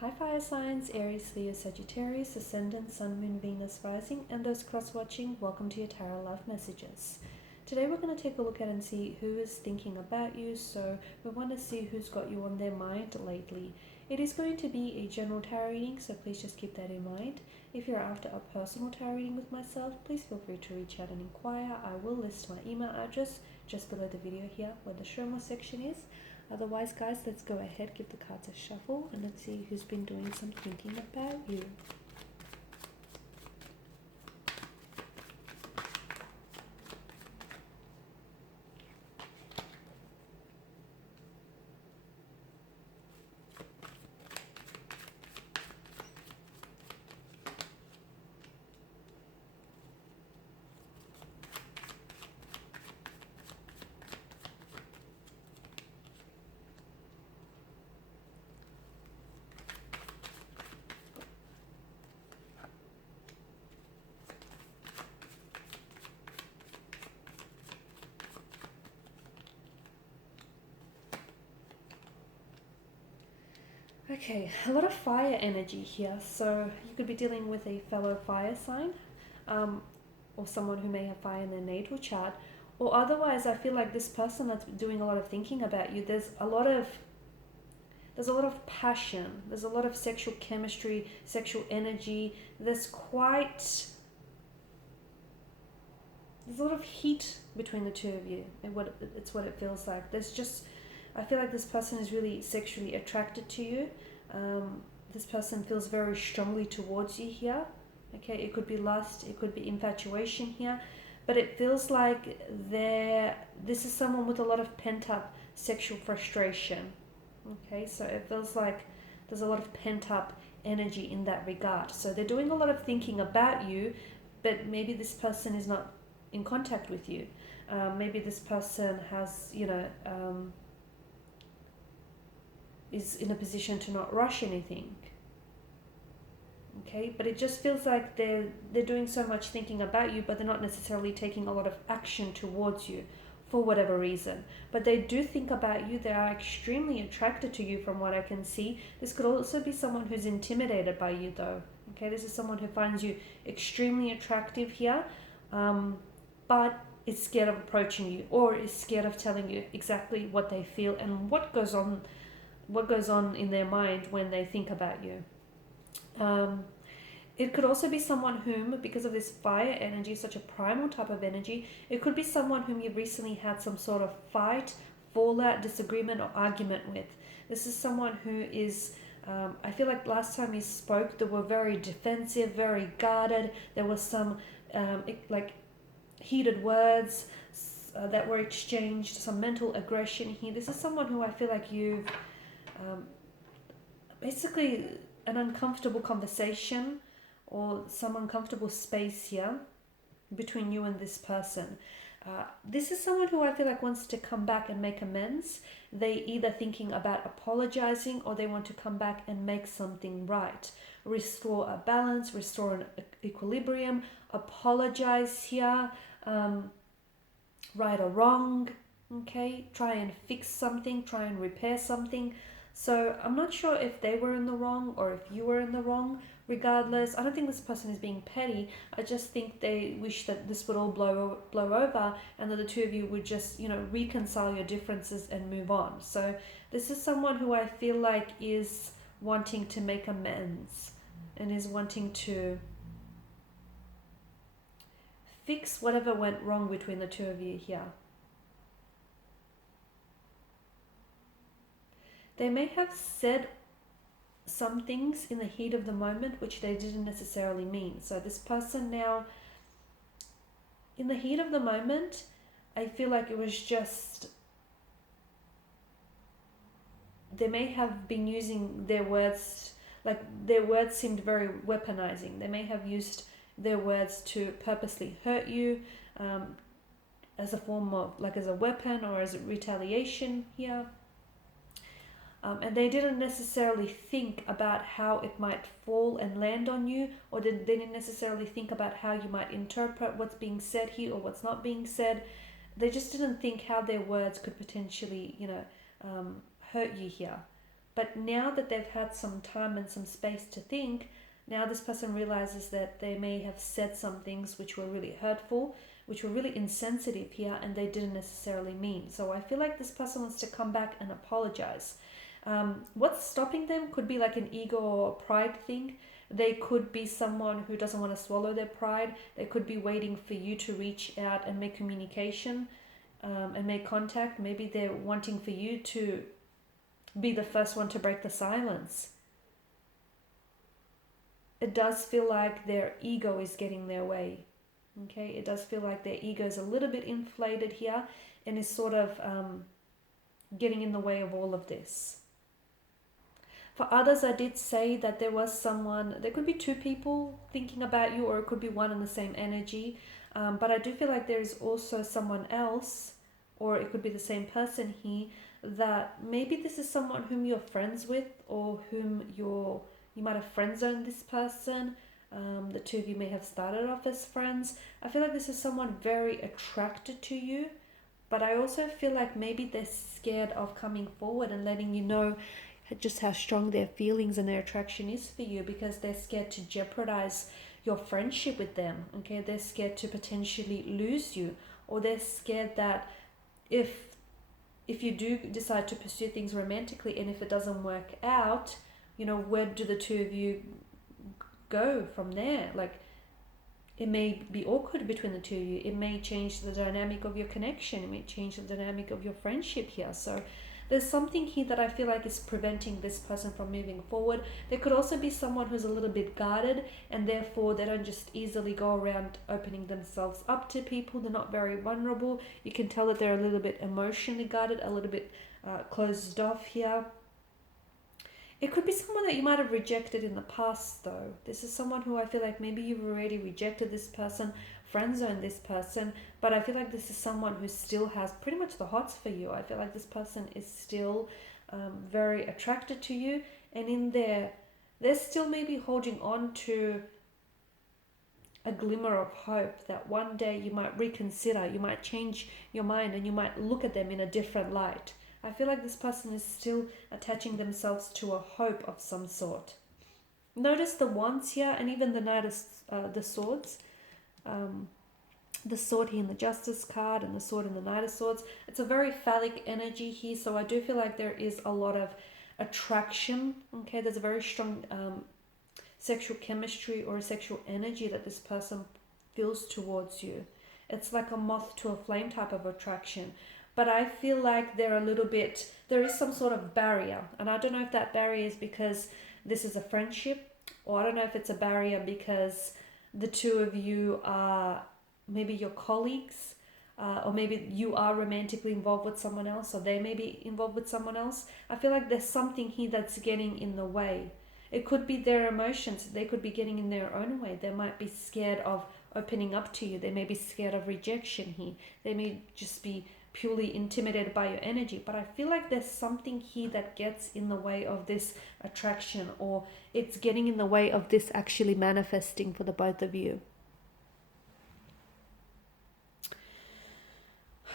Hi fire signs, Aries, Leo, Sagittarius, Ascendant, Sun, Moon, Venus, Rising, and those cross-watching, welcome to your Tarot Love Messages. Today we're going to take a look at and see who is thinking about you, so we want to see who's got you on their mind lately. It is going to be a general tarot reading, so please just keep that in mind. If you're after a personal tarot reading with myself, please feel free to reach out and inquire. I will list my email address just below the video here where the show more section is. Otherwise, guys, let's go ahead, give the cards a shuffle, and let's see who's been doing some thinking about you. Okay, a lot of fire energy here, so you could be dealing with a fellow fire sign, or someone who may have fire in their natal chart, or otherwise I feel like this person that's doing a lot of thinking about you, there's a lot of passion, there's a lot of sexual chemistry, sexual energy, there's a lot of heat between the two of you, and it's what it feels like. I feel like this person is really sexually attracted to you. This person feels very strongly towards you here. Okay, it could be lust, it could be infatuation here, but it feels like this is someone with a lot of pent-up sexual frustration. Okay, so it feels like there's a lot of pent-up energy in that regard. So they're doing a lot of thinking about you, but maybe this person is not in contact with you. Maybe this person has, is in a position to not rush anything. Okay, but it just feels like they're doing so much thinking about you, but they're not necessarily taking a lot of action towards you for whatever reason. But they do think about you. They are extremely attracted to you from what I can see. This could also be someone who's intimidated by you though. Okay, this is someone who finds you extremely attractive here, but is scared of approaching you, or is scared of telling you exactly what they feel and what goes on in their mind when they think about you. It could also be someone whom, because of this fire energy, such a primal type of energy, it could be someone whom you've recently had some sort of fight, fallout, disagreement, or argument with. This is someone who is, I feel like last time you spoke, they were very defensive, very guarded. There was some heated words that were exchanged, some mental aggression here. This is someone who I feel like you've basically an uncomfortable conversation or some uncomfortable space here between you and this person. This is someone who I feel like wants to come back and make amends. They either thinking about apologizing, or they want to come back and make something right, restore a balance, restore an equilibrium, apologize here, right or wrong. Okay, try and fix something, try and repair something. So I'm not sure if they were in the wrong or if you were in the wrong. Regardless, I don't think this person is being petty. I just think they wish that this would all blow over, and that the two of you would just, reconcile your differences and move on. So this is someone who I feel like is wanting to make amends and is wanting to fix whatever went wrong between the two of you here. They may have said some things in the heat of the moment which they didn't necessarily mean. So this person now, in the heat of the moment, I feel like it was just, they may have been using their words, like their words seemed very weaponizing. They may have used their words to purposely hurt you, as a form of, like as a weapon or as a retaliation here. And they didn't necessarily think about how it might fall and land on you, or they didn't necessarily think about how you might interpret what's being said here or what's not being said. They just didn't think how their words could potentially, hurt you here. But now that they've had some time and some space to think, now this person realizes that they may have said some things which were really hurtful, which were really insensitive here, and they didn't necessarily mean. So I feel like this person wants to come back and apologize. What's stopping them could be like an ego or pride thing. They could be someone who doesn't want to swallow their pride. They could be waiting for you to reach out and make communication and make contact. Maybe they're wanting for you to be the first one to break the silence. It does feel like their ego is getting their way. Okay, it does feel like their ego is a little bit inflated here and is sort of getting in the way of all of this. For others, I did say that there was someone, there could be two people thinking about you, or it could be one and the same energy. But I do feel like there is also someone else, or it could be the same person here, that maybe this is someone whom you're friends with, or whom you might have friend zoned this person. The two of you may have started off as friends. I feel like this is someone very attracted to you, but I also feel like maybe they're scared of coming forward and letting you know just how strong their feelings and their attraction is for you, because they're scared to jeopardize your friendship with them. Okay, they're scared to potentially lose you, or they're scared that if you do decide to pursue things romantically and if it doesn't work out, where do the two of you go from there? Like, it may be awkward between the two of you. It may change the dynamic of your connection. It may change the dynamic of your friendship here. So there's something here that I feel like is preventing this person from moving forward. There could also be someone who's a little bit guarded, and therefore they don't just easily go around opening themselves up to people. They're not very vulnerable. You can tell that they're a little bit emotionally guarded, a little bit closed off here. It could be someone that you might have rejected in the past, though. This is someone who I feel like maybe you've already rejected this person, friend-zoned this person, but I feel like this is someone who still has pretty much the hots for you. I feel like this person is still very attracted to you, and in there, they're still maybe holding on to a glimmer of hope that one day you might reconsider, you might change your mind, and you might look at them in a different light. I feel like this person is still attaching themselves to a hope of some sort. Notice the wands here, and even the Knight of the Swords. The sword here in the Justice card, and the sword in the Knight of Swords. It's a very phallic energy here, so I do feel like there is a lot of attraction. Okay, there's a very strong sexual chemistry or a sexual energy that this person feels towards you. It's like a moth to a flame type of attraction. But I feel like there is some sort of barrier. And I don't know if that barrier is because this is a friendship, or I don't know if it's a barrier because the two of you are maybe your colleagues, or maybe you are romantically involved with someone else, or they may be involved with someone else. I feel like there's something here that's getting in the way. It could be their emotions. They could be getting in their own way. They might be scared of opening up to you. They may be scared of rejection here. They may just be purely intimidated by your energy, but I feel like there's something here that gets in the way of this attraction, or it's getting in the way of this actually manifesting for the both of you.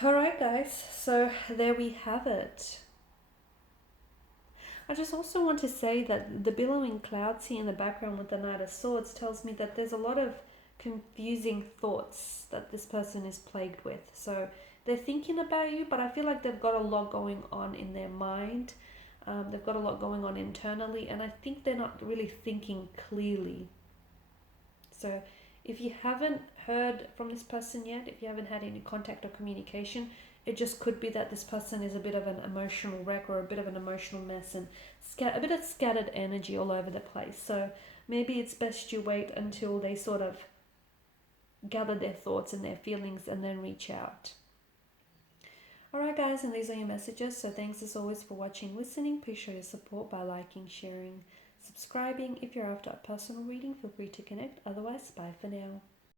Alright guys, so there we have it. I just also want to say that the billowing clouds here in the background with the Knight of Swords tells me that there's a lot of confusing thoughts that this person is plagued with. So they're thinking about you, but I feel like they've got a lot going on in their mind. They've got a lot going on internally, and I think they're not really thinking clearly. So if you haven't heard from this person yet, if you haven't had any contact or communication, it just could be that this person is a bit of an emotional wreck, or a bit of an emotional mess, and a bit of scattered energy all over the place. So maybe it's best you wait until they sort of gather their thoughts and their feelings and then reach out. Alright guys, and these are your messages. So thanks as always for watching, listening. Please show your support by liking, sharing, subscribing. If you're after a personal reading, feel free to connect. Otherwise, bye for now.